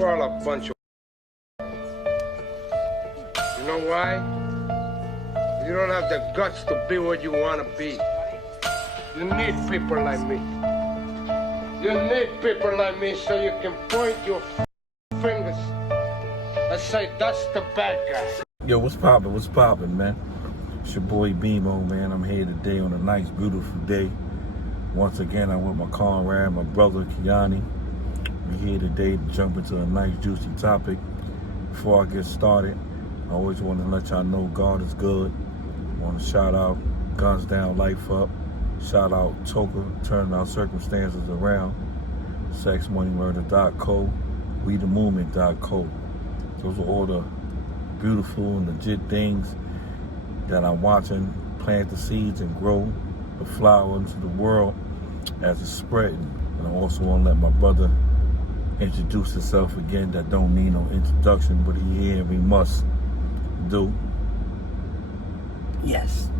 You're all a bunch of... You know why? You don't have the guts to be what you want to be. You need people like me. You need people like me so you can point your fingers and say, that's the bad guy. Yo, what's poppin', man? It's your boy BMO, man. I'm here today on a nice, beautiful day. Once again, I'm with my comrade, my brother, Kiani. We're here today to jump into a nice, juicy topic. Before I get started, I always want to let y'all know God is good. I want to shout out Guns Down, Life Up. Shout out Toka, Turning Our Circumstances Around. SexMoneyMurder.co. WeTheMovement.co. Those are all the beautiful and legit things that I'm watching plant the seeds and grow the flower into the world as it's spreading. And I also want to let my brother introduce himself again. That don't need no introduction, but he here and we must do. Yes.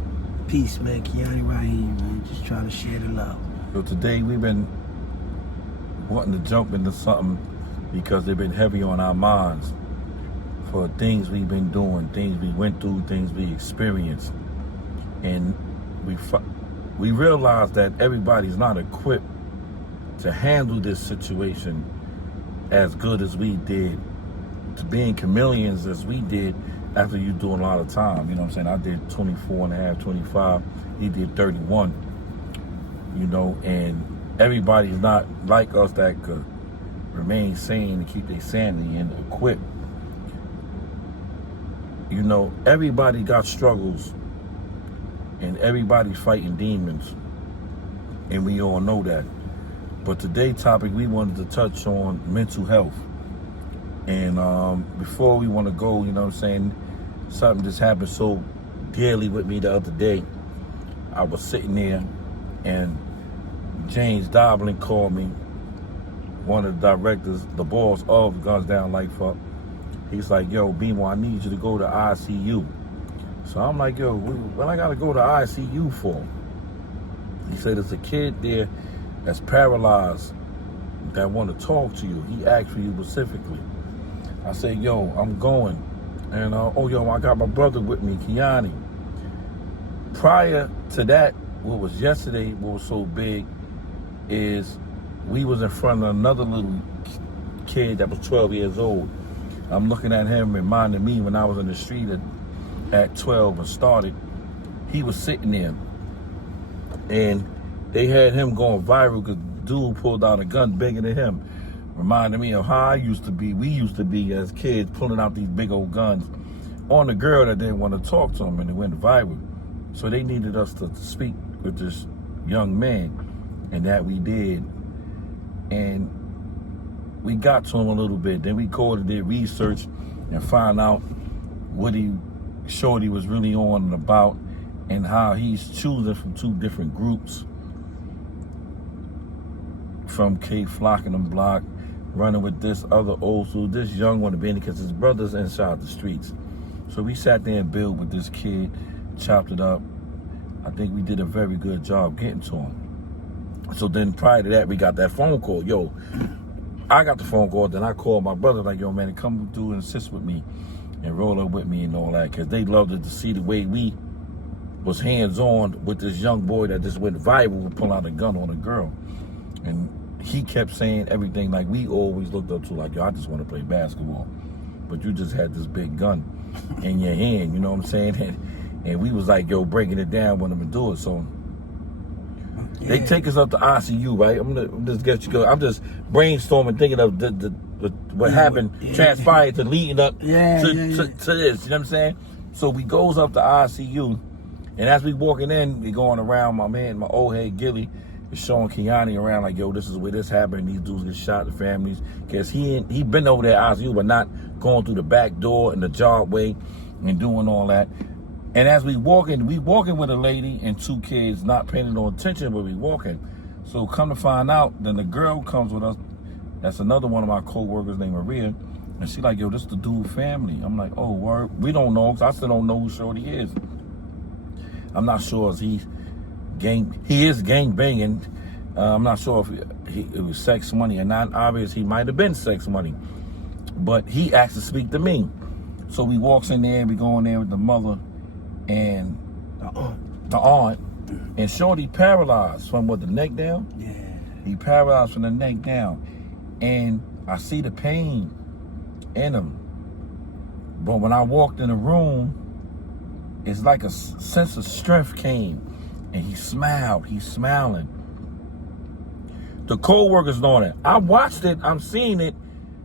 Peace, man. Kiani right here, man. Just trying to share the love. So today we've been wanting to jump into something because they've been heavy on our minds for things we've been doing, things we went through, things we experienced. And we realized that everybody's not equipped to handle this situation as good as we did, to being chameleons as we did after you doing a lot of time. You know what I'm saying? I did 24 and a half, 25. He did 31. You know, and everybody's not like us that could remain sane and keep their sanity and equipped. You know, everybody got struggles and everybody's fighting demons. And we all know that. But today's topic, we wanted to touch on mental health. And before we want to go, you know what I'm saying, something just happened so dearly with me the other day. I was sitting there and James Doblin called me, one of the directors, the boss of Guns Down, Life Up. He's like, yo, BMO, I need you to go to ICU. So I'm like, yo, what I got to go to ICU for? He said, there's a kid there that's paralyzed that want to talk to you. He asked for you specifically. I said, yo, I'm going. And, I got my brother with me, Kiani. Prior to that, what was yesterday, what was so big, is we was in front of another little kid that was 12 years old. I'm looking at him, reminding me when I was in the street at 12 and started, he was sitting there. And they had him going viral because dude pulled out a gun bigger than him. Reminded me of how we used to be as kids, pulling out these big old guns on a girl that didn't want to talk to him, and it went viral. So they needed us to speak with this young man, and that we did. And we got to him a little bit. Then we called and did research and found out what Shorty was really on and about, and how he's choosing from two different groups. From K flocking them block, running with this other old school, this young one to be in because his brother's inside the streets. So we sat there and built with this kid, chopped it up. I think we did a very good job getting to him. So then prior to that, we got that phone call. Yo, I got the phone call, then I called my brother like, yo, man, come through and assist with me and roll up with me and all that, because they loved it to see the way we was hands-on with this young boy that just went viral with pulling out a gun on a girl. And he kept saying everything like we always looked up to, like, yo, I just want to play basketball. But you just had this big gun in your hand, you know what I'm saying? And we was like, yo, breaking it down, want them to do it. So they take us up to ICU, right? I'm just get you go. I'm just brainstorming, thinking of what happened, transpired to leading up to this. You know what I'm saying? So we goes up to ICU, and as we walking in, we going around. My old head Gilly is showing Kiani around like, yo, this is where this happened. These dudes get shot, the families, because he been over there at ICU, but not going through the back door and the job way and doing all that. And as we walking with a lady and two kids, not paying no attention, but we walking. So come to find out, then the girl comes with us. That's another one of my co-workers named Maria. And she like, yo, this is the dude family. I'm like, oh, word. We don't know, because I still don't know who Shorty is. I'm not sure if he is gang banging. I'm not sure if it was sex money or not. Obviously, he might have been sex money. But he asked to speak to me. So we walks in there, we go in there with the mother and the aunt. And Shorty paralyzed from the neck down? Yeah. He paralyzed from the neck down. And I see the pain in him. But when I walked in the room, it's like a sense of strength came. And he smiled. He's smiling. The co-workers know that. I watched it. I'm seeing it.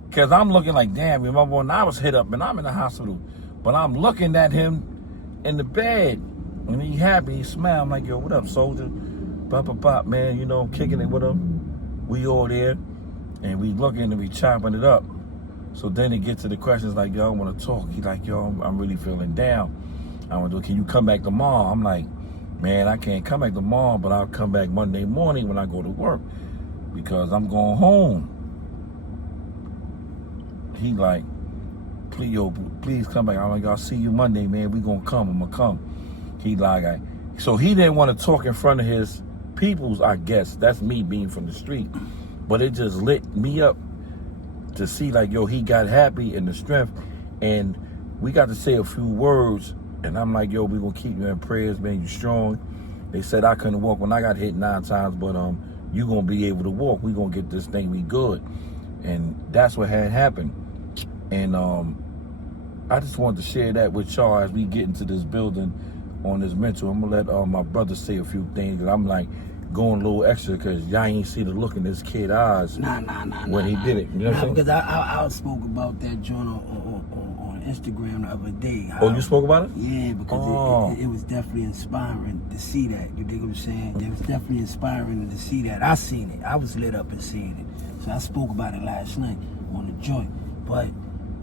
Because I'm looking like, damn, remember when I was hit up and I'm in the hospital. But I'm looking at him in the bed. And he happy. He smiled. I'm like, yo, what up, soldier? Bop, bop, man. You know, I'm kicking it with him. We all there. And we looking and we chopping it up. So then it gets to the questions like, yo, I want to talk. He's like, yo, I'm really feeling down. I want to, can you come back tomorrow? I'm like, man, I can't come back tomorrow, but I'll come back Monday morning when I go to work because I'm going home. He like, please come back. I'm like, I'll see you Monday, man. We gonna come. I'm gonna come. He like, so he didn't want to talk in front of his peoples, I guess. That's me being from the street. But it just lit me up to see like, yo, he got happy and the strength. And we got to say a few words. And I'm like, yo, we gonna keep you in prayers, man. You strong. They said I couldn't walk when I got hit 9 times, but you gonna be able to walk. We gonna get this thing, we good. And that's what had happened. And I just wanted to share that with y'all as we get into this building on this mental. I'm gonna let my brother say a few things. Cause I'm like going a little extra because y'all ain't see the look in this kid's eyes when he did it. You know what I'm saying? Because I spoke about that joint on Instagram the other day. Oh, you spoke about it? Yeah, because it was definitely inspiring to see that. You dig what I'm saying? It was definitely inspiring to see that. I seen it. I was lit up and seeing it. So I spoke about it last night on the joint. But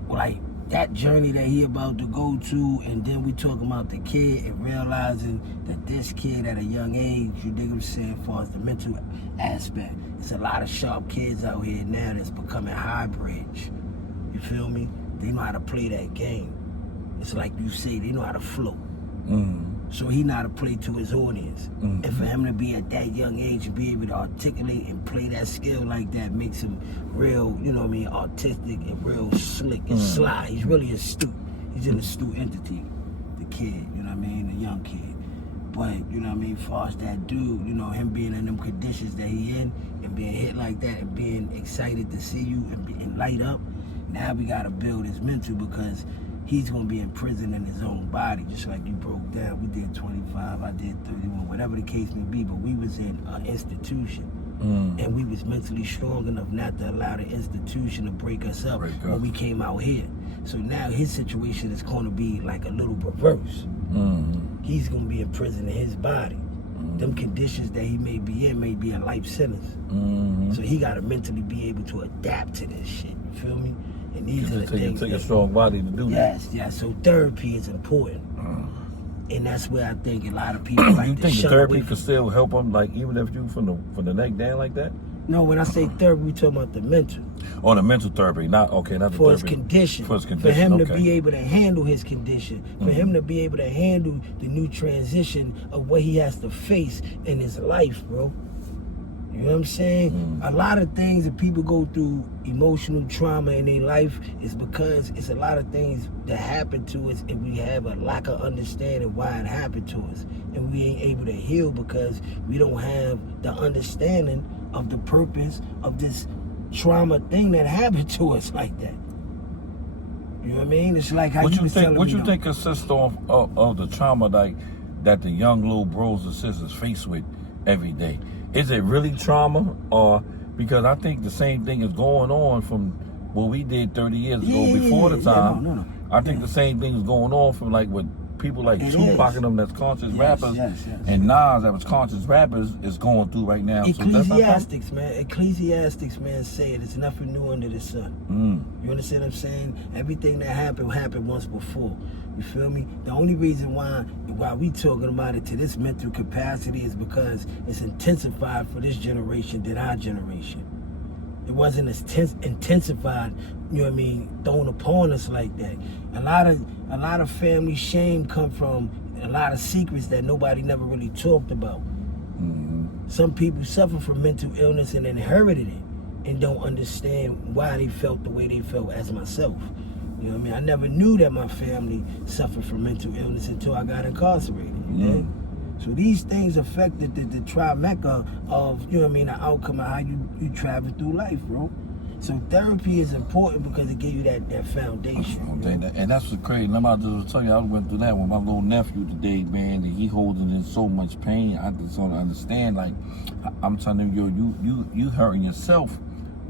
like that journey that he about to go to, and then we talking about the kid and realizing that this kid at a young age, you dig what I'm saying, as far as the mental aspect, there's a lot of sharp kids out here now that's becoming hybrids. You feel me? They know how to play that game. It's like you say, they know how to flow. So he know how to play to his audience. And for him to be at that young age and be able to articulate and play that skill like that makes him real, you know what I mean, artistic and real slick and sly. He's really astute. He's an astute entity, the kid, you know what I mean, the young kid. But, you know what I mean, as far as that dude, you know, him being in them conditions that he in and being hit like that and being excited to see you and light up, now we got to build his mental because he's going to be in prison in his own body, just like you broke down. We did 25, I did 31, whatever the case may be, but we was in an institution. And we was mentally strong enough not to allow the institution to break us up when we came out here. So now his situation is going to be like a little reverse. He's going to be in prison in his body. Them conditions that he may be in may be a life sentence. So he got to mentally be able to adapt to this shit. You feel me? And these are the things. It takes a strong body to do that. Yes. So therapy is important. And that's where I think a lot of people like you to think shun the therapy away could still help them, like even if you from the neck down like that? No, when I say therapy, we talking about the mental. Oh, the mental therapy, not the for therapy. His condition. For his condition, for him to be able to handle his condition. For him to be able to handle the new transition of what he has to face in his life, bro. You know what I'm saying? A lot of things that people go through emotional trauma in their life is because it's a lot of things that happen to us and we have a lack of understanding why it happened to us. And we ain't able to heal because we don't have the understanding of the purpose of this trauma thing that happened to us like that. You know what I mean? It's like how you was telling me. What you think consists of the trauma that the young little bros and sisters face with every day? Is it really trauma, or because I think the same thing is going on from what we did 30 years ago before the time. No. I think the same thing is going on from like what people like Tupac and them that's conscious rappers and Nas that was conscious rappers is going through right now. Ecclesiastics, man, say it. It's nothing new under the sun. You understand what I'm saying? Everything that happened once before. You feel me? The only reason why we talking about it to this mental capacity is because it's intensified for this generation than our generation. It wasn't as intensified, you know what I mean, thrown upon us like that. A lot of family shame come from a lot of secrets that nobody never really talked about. Some people suffer from mental illness and inherited it. and don't understand why they felt the way they felt as myself. You know what I mean? I never knew that my family suffered from mental illness until I got incarcerated. You know? So these things affected the trimecca of, you know what I mean, the outcome of how you travel through life, bro. So therapy is important because it gives you that foundation. And that's what's crazy. Let me just tell you, I went through that with my little nephew today, man. He holding in so much pain. I just don't understand. Like, I'm telling you hurting yourself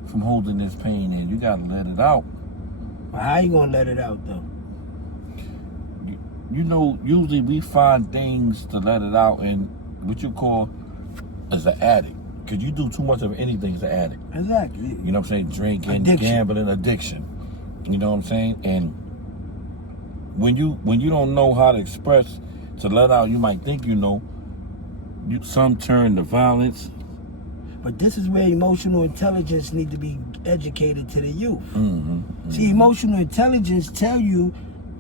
from holding this pain in. You gotta let it out. How you gonna let it out though? You know, usually we find things to let it out in what you call as an addict. Because you do too much of anything as an addict. Exactly. You know what I'm saying? Drinking, addiction. Gambling, addiction. You know what I'm saying? And when you don't know how to express, to let out, you might think you know. Some turn to violence. But this is where emotional intelligence need to be educated to the youth. Mm-hmm. See, emotional intelligence tell you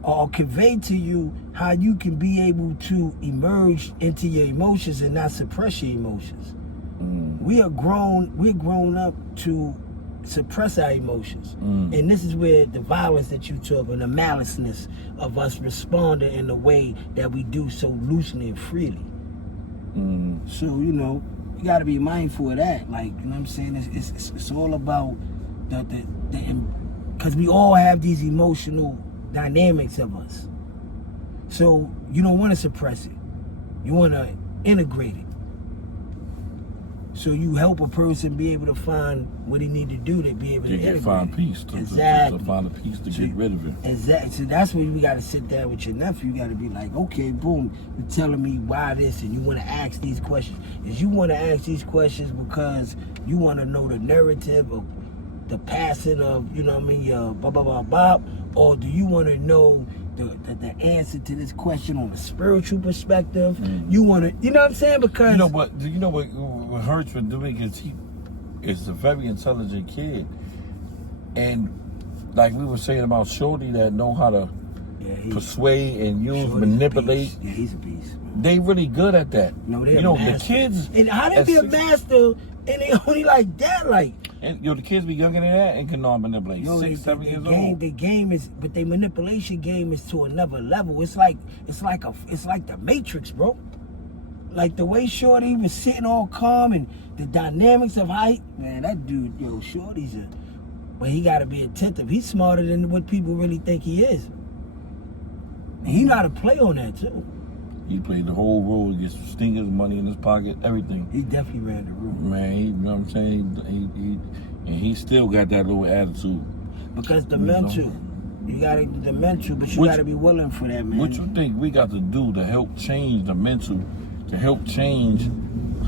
or convey to you how you can be able to emerge into your emotions and not suppress your emotions. We're grown up to suppress our emotions. And this is where the violence that you took and the maliceness of us responding in the way that we do so loosely and freely. So, you know, you got to be mindful of that. Like, you know what I'm saying? It's all about because we all have these emotional dynamics of us. So you don't want to suppress it. You want to integrate it. So you help a person be able to find what he need to do to be able to integrate find peace. To find a peace to get rid of it. Exactly. So that's where you got to sit down with your nephew. You got to be like, okay, boom, you're telling me why this, and you want to ask these questions. Is you want to ask these questions because you want to know the narrative of the passing of, you know what I mean, your blah, blah, blah, blah, or do you want to know the answer to this question on a spiritual perspective? You want to, you know what I'm saying? Because you know what hurts with doing is he is a very intelligent kid, and like we were saying about Shorty that know how to persuade and use, manipulate. Yeah, he's a beast. They really good at that. No, they're you know masters. The kids. And how they be a master and they only like that, like. And the kids be younger than that and can not manipulate. 6, 7 years old. The game is, but their manipulation game is to another level. It's like the Matrix, bro. Like the way Shorty was sitting all calm and the dynamics of height, man, that dude, Shorty's but he got to be attentive. He's smarter than what people really think he is. And he know how to play on that too. He played the whole role. He gets stingers, money in his pocket, everything. He definitely ran the room. Man, you know what I'm saying? He still got that little attitude. Because the mental, you gotta the mental, but you gotta be willing for that, man. What you think we got to do to help change the mental, to help change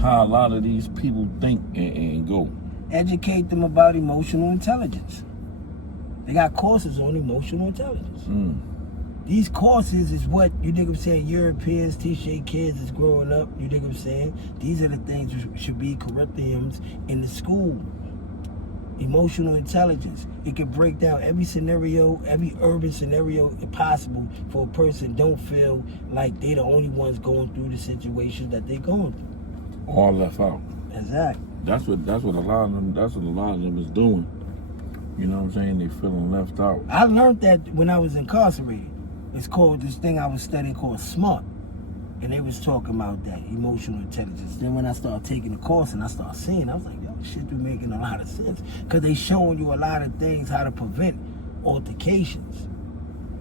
how a lot of these people think and go? Educate them about emotional intelligence. They got courses on emotional intelligence. These courses is what, you dig what I'm saying, Europeans teach their kids that's growing up, you dig what I'm saying? These are the things that should be curriculums in the school. Emotional intelligence. It can break down every scenario, every urban scenario possible for a person don't feel like they're the only ones going through the situations that they're going through. All left out. Exactly. That's what a lot of them is doing. You know what I'm saying? They feeling left out. I learned that when I was incarcerated. It's called, this thing I was studying called SMART. And they was talking about that, emotional intelligence. Then when I started taking the course and I started seeing, I was like, yo, shit be making a lot of sense. Because they showing you a lot of things, how to prevent altercations.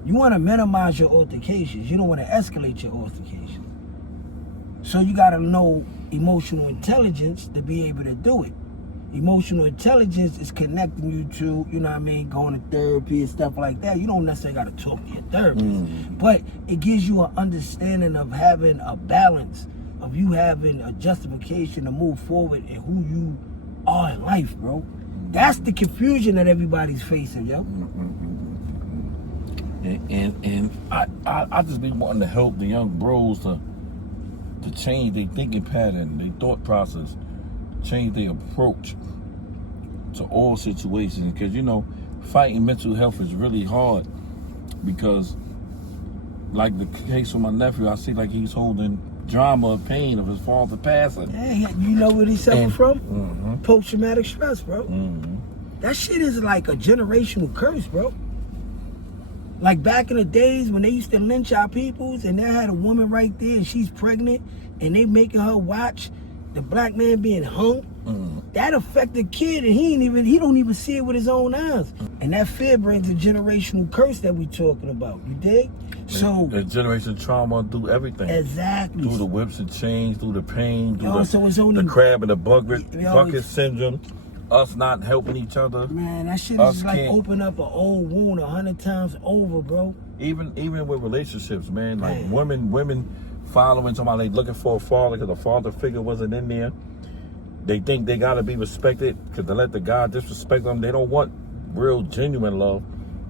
You want to minimize your altercations. You don't want to escalate your altercations. So you got to know emotional intelligence to be able to do it. Emotional intelligence is connecting you to, you know what I mean, going to therapy and stuff like that. You don't necessarily got to talk to your therapist, but it gives you an understanding of having a balance, of you having a justification to move forward and who you are in life, bro. That's the confusion that everybody's facing, yo. And I just be wanting to help the young bros to change their thinking pattern, their thought process, change their approach to all situations, because fighting mental health is really hard, because like the case with my nephew, I see like he's holding drama or pain of his father passing. Yeah, you know what he suffered from? Mm-hmm. Post-traumatic stress, bro. Mm-hmm. That shit is like a generational curse, bro. Like back in the days when they used to lynch our peoples and they had a woman right there and she's pregnant and they making her watch the black man being hung. Mm-hmm. That affected the kid and he don't even see it with his own eyes. And that fear brings a generational curse that we talking about. You dig? So the generation trauma through everything. Exactly. Through the whips and chains, through the pain, through so it's only, the crab and the bucket syndrome, us not helping each other. Man, that shit is like open up an old wound 100 times over, bro. Even with relationships, man. Like women following somebody, they looking for a father because the father figure wasn't in there. They think they gotta be respected because they let the guy disrespect them. They don't want real, genuine love.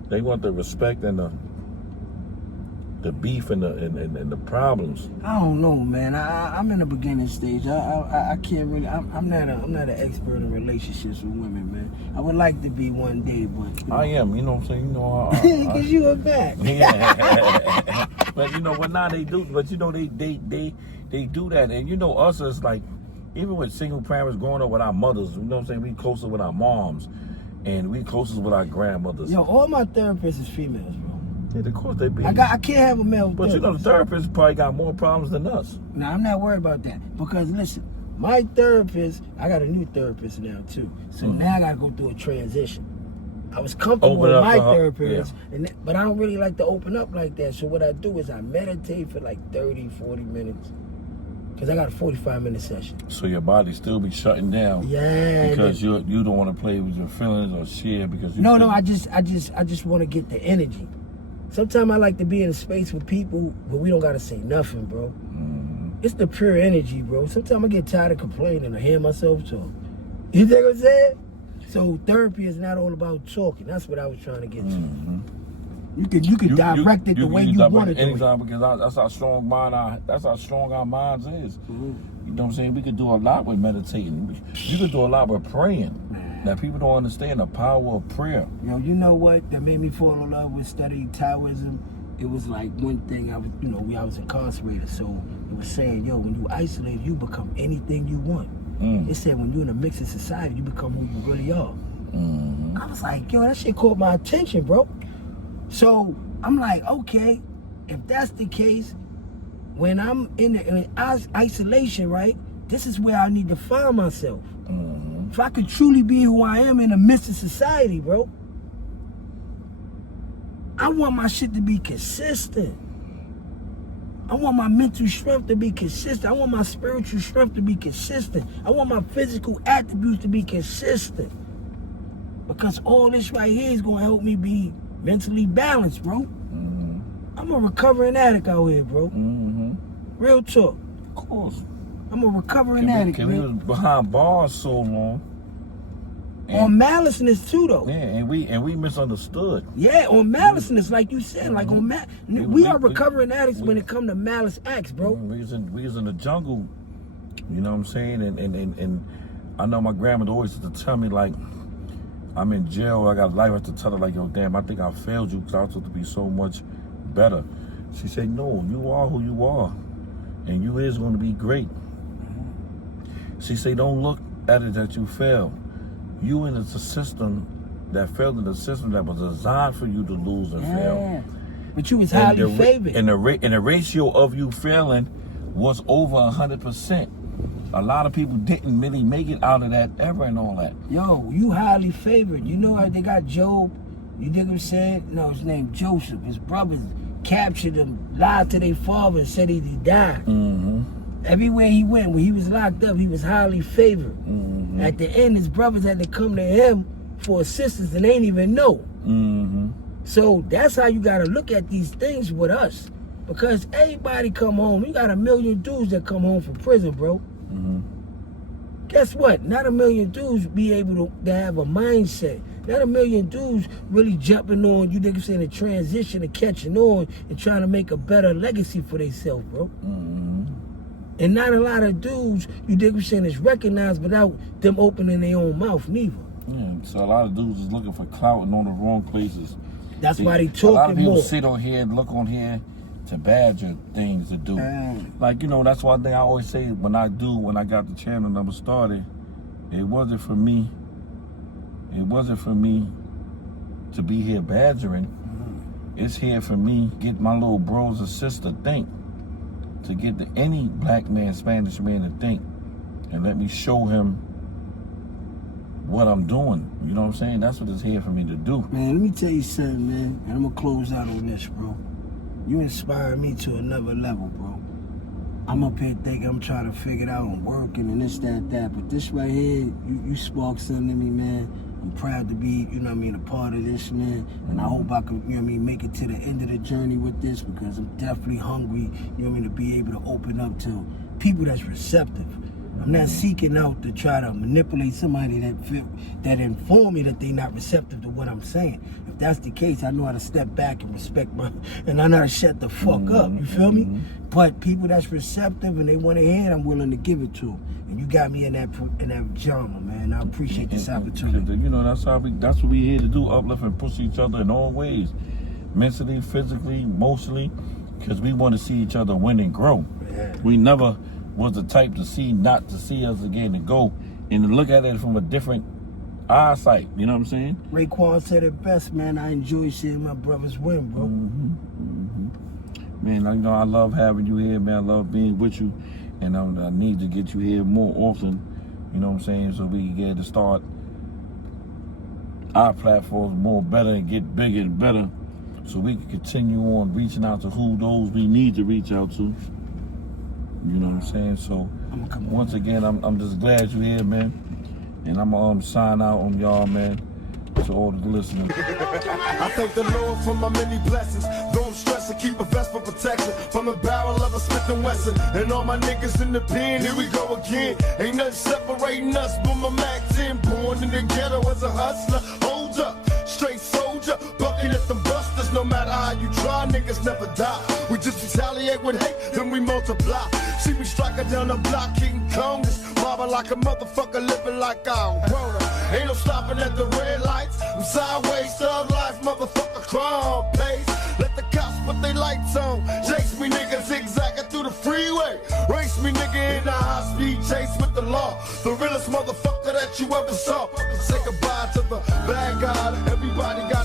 They want the respect and the beef and the problems. I don't know, man. I'm in the beginning stage. I can't really. I'm not an expert in relationships with women, man. I would like to be one day, but I am. You know what I'm saying? You know, because you are back. Yeah. But you know what? Now they do. But you know they do that, and you know us as like. Even with single parents growing up with our mothers, you know what I'm saying? We closer with our moms, and we closest with our grandmothers. Yo, all my therapists is females, bro. Yeah, of course they be. I can't have a male But therapist. you know, the therapists probably got more problems than us. Nah, I'm not worried about that. Because listen, my therapist, I got a new therapist now too. So now I gotta go through a transition. I was comfortable with my therapist, but I don't really like to open up like that. So what I do is I meditate for like 30, 40 minutes. Because I got a 45-minute session. So your body still be shutting down. Yeah. Because you don't want to play with your feelings or share because you No, I just want to get the energy. Sometimes I like to be in a space with people where we don't gotta say nothing, bro. Mm-hmm. It's the pure energy, bro. Sometimes I get tired of complaining or hearing myself talk. You think what I'm saying? So therapy is not all about talking. That's what I was trying to get to. Mm-hmm. You can direct it the way you want it to. Anytime, because that's how strong our minds is. Mm-hmm. You know what I'm saying? We could do a lot with meditating. You could do a lot with praying. Now people don't understand the power of prayer. You know what? That made me fall in love with studying Taoism. It was like one thing I was incarcerated, so it was saying, yo, when you isolate, you become anything you want. It said when you're in a mixed society, you become who you really are. Mm-hmm. I was like, yo, that shit caught my attention, bro. So I'm like, okay, if that's the case, when I'm in isolation, right, this is where I need to find myself. Mm-hmm. If I could truly be who I am in the midst of society, bro, I want my shit to be consistent. I want my mental strength to be consistent. I want my spiritual strength to be consistent. I want my physical attributes to be consistent. Because all this right here is going to help me be mentally balanced, bro. Mm-hmm. I'm a recovering addict out here, bro. Mm-hmm. Real talk. Of course. I'm a recovering addict, man. We was behind bars so long. On maliceness too, though. Yeah, and we misunderstood. Yeah, on maliceness, like you said, like on we are recovering addicts when it come to malice acts, bro. We was in the jungle, you know what I'm saying? And I know my grandmother always used to tell me, like, I'm in jail, I got life. I have to tell her, like, yo, damn, I think I failed you because I was supposed to be so much better. She said, no, you are who you are, and you is going to be great. She said, don't look at it that you failed. You in the system that failed in the system that was designed for you to lose and fail. But you was highly favored. And the ratio of you failing was over 100%. A lot of people didn't really make it out of that ever and all that. Yo, you highly favored. You know how they got Job? You dig what I'm saying? No, his name Joseph. His brothers captured him, lied to their father and said he died. Mm-hmm. Everywhere he went, when he was locked up, he was highly favored. Mm-hmm. At the end, his brothers had to come to him for assistance and they didn't even know. Mm-hmm. So that's how you got to look at these things with us. Because everybody come home. You got 1 million dudes that come home from prison, bro. Mm-hmm. Guess what? Not 1 million dudes be able to have a mindset. Not 1 million dudes really jumping on, you think I'm saying, a transition and catching on and trying to make a better legacy for themselves, bro. Mm-hmm. And not a lot of dudes, you dig what I'm saying, is recognized without them opening their own mouth, neither. Yeah, so a lot of dudes is looking for clout and on the wrong places. That's why they talking more. A lot of people sit on here and look on here, to badger things to do. Like, you know, that's one thing I always say when I got the channel number started, it wasn't for me to be here badgering. It's here for me, get my little bros and sisters to think, to get any black man, Spanish man to think, and let me show him what I'm doing. You know what I'm saying? That's what it's here for me to do. Man, let me tell you something, man, and I'm gonna close out on this, bro. You inspire me to another level, bro. I'm up here thinking I'm trying to figure it out and working and this, that, but this right here, you sparked something in me, man. I'm proud to be, you know what I mean, a part of this, man. And I hope I can, you know what I mean, make it to the end of the journey with this, because I'm definitely hungry, you know what I mean, to be able to open up to people that's receptive. I'm not seeking out to try to manipulate somebody that inform me that they're not receptive to what I'm saying. If that's the case, I know how to step back and respect and I know how to shut the fuck up, you feel me? But people that's receptive and they want to hear it, I'm willing to give it to them. And you got me in that genre, man. I appreciate this opportunity. You know, that's what we here to do, uplift and push each other in all ways. Mentally, physically, emotionally, because we want to see each other win and grow. Yeah. We never was the type to not to see us again and go and to look at it from a different eyesight. You know what I'm saying? Raekwon said it best, man. I enjoy seeing my brothers win, bro. Man, you know, I love having you here, man. I love being with you. And I need to get you here more often, you know what I'm saying, so we can get to start our platforms more better and get bigger and better, so we can continue on reaching out to those we need to reach out to. You know what I'm saying? So once again, I'm just glad you're here, man. And I'm gonna sign out on y'all, man. To all the listeners. I thank the Lord for my many blessings. Though I'm stressed to keep a vest for protection from the barrel of a Smith & Wesson. And all my niggas in the pen, here we go again. Ain't nothing separating us but my Mac 10. Born in the ghetto as a hustler. Hold up, straight soldier, bucking at them busters. No matter how you try, niggas never die. We just retaliate with hate, then we multiply. See me striking down the block, King Kong. Mobbing like a motherfucker, living like I don't grown up. Ain't no stopping at the red lights. I'm sideways, thug life, motherfucker, crime pace. Let the cops put their lights on. Chase me, nigga, zigzagging through the freeway. Race me, nigga, in a high-speed chase with the law. The realest motherfucker that you ever saw. Say goodbye to the bad guy. Everybody got